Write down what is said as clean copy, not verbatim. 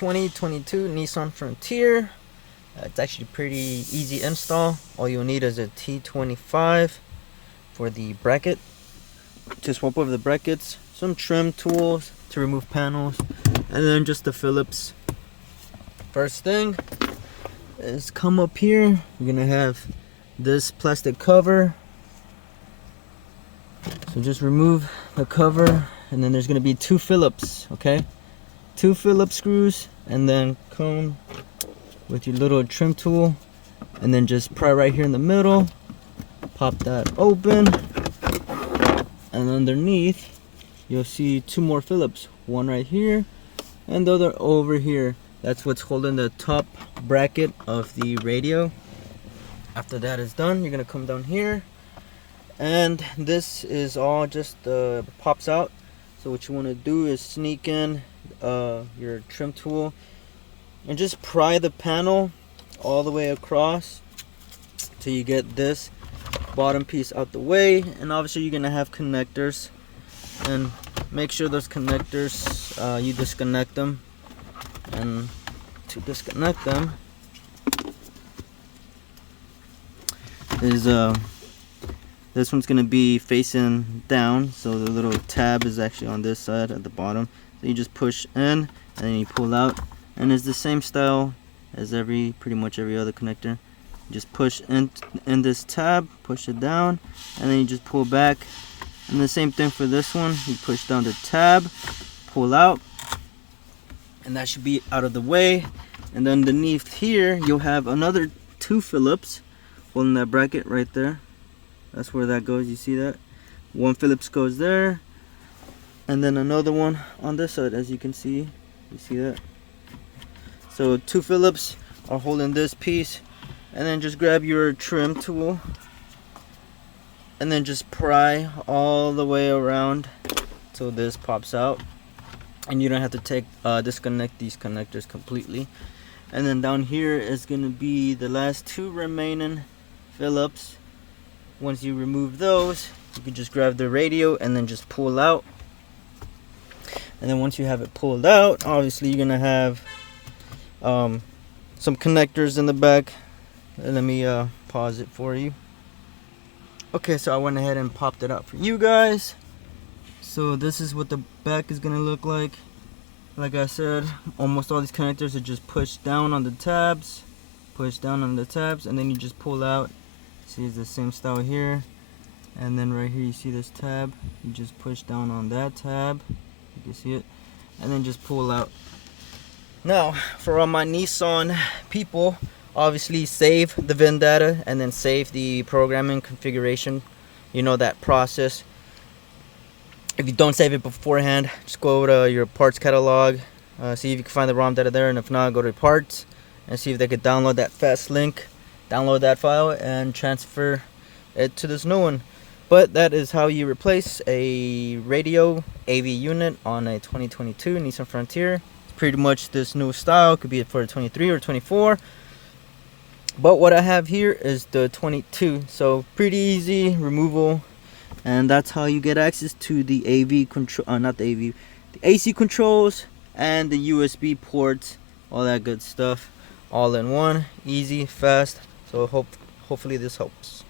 2022 Nissan Frontier. It's actually pretty easy install. All you'll need is a T25 for the bracket to swap over the brackets, some trim tools to remove panels, and then just the Phillips. First thing is come up here. You're gonna have this plastic cover, so just remove the cover, and then there's gonna be two Phillips, okay? Two Phillips screws, and then come with your little trim tool and then just pry right here in the middle, pop that open, and underneath you'll see two more Phillips, one right here and the other over here. That's what's holding the top bracket of the radio. After that is done, you're gonna come down here, and this is all just pops out. So what you want to do is sneak in your trim tool and just pry the panel all the way across till you get this bottom piece out the way. And obviously you're gonna have connectors, and make sure those connectors you disconnect them. And to disconnect them is this one's gonna be facing down, so the little tab is actually on this side at the bottom. So you just push in and then you pull out, and it's the same style as pretty much every other connector. You just push in this tab, push it down, and then you just pull back. And the same thing for this one. You push down the tab, pull out, and that should be out of the way. And then underneath here you'll have another two Phillips holding that bracket right there. That's where that goes. You see that? One Phillips goes there, and then another one on this side, as you can see. You see that? So two Phillips are holding this piece, and then just grab your trim tool and then just pry all the way around till this pops out, and you don't have to disconnect these connectors completely. And then down here is going to be the last two remaining Phillips. Once you remove those, you can just grab the radio and then just pull out. And then once you have it pulled out, obviously you're gonna have some connectors in the back. Let me pause it for you. Okay, so I went ahead and popped it out for you guys. So this is what the back is gonna look like. Like I said, almost all these connectors are just pushed down on the tabs, and then you just pull out. See, it's the same style here, and then right here you see this tab. You just push down on that tab, you can see it, and then just pull out. Now, for all my Nissan people, obviously save the VIN data and then save the programming configuration. You know that process. If you don't save it beforehand, just go to your parts catalog, see if you can find the ROM data there, and if not, go to parts and see if they could download that fast link, download that file, and transfer it to this new one. But that is how you replace a radio AV unit on a 2022 Nissan Frontier. It's pretty much this new style. Could be for a 23 or 24. But what I have here is the 22. So pretty easy removal. And that's how you get access to the AV control, not the AV, the AC controls and the USB ports, all that good stuff, all in one, easy, fast. So hopefully this helps.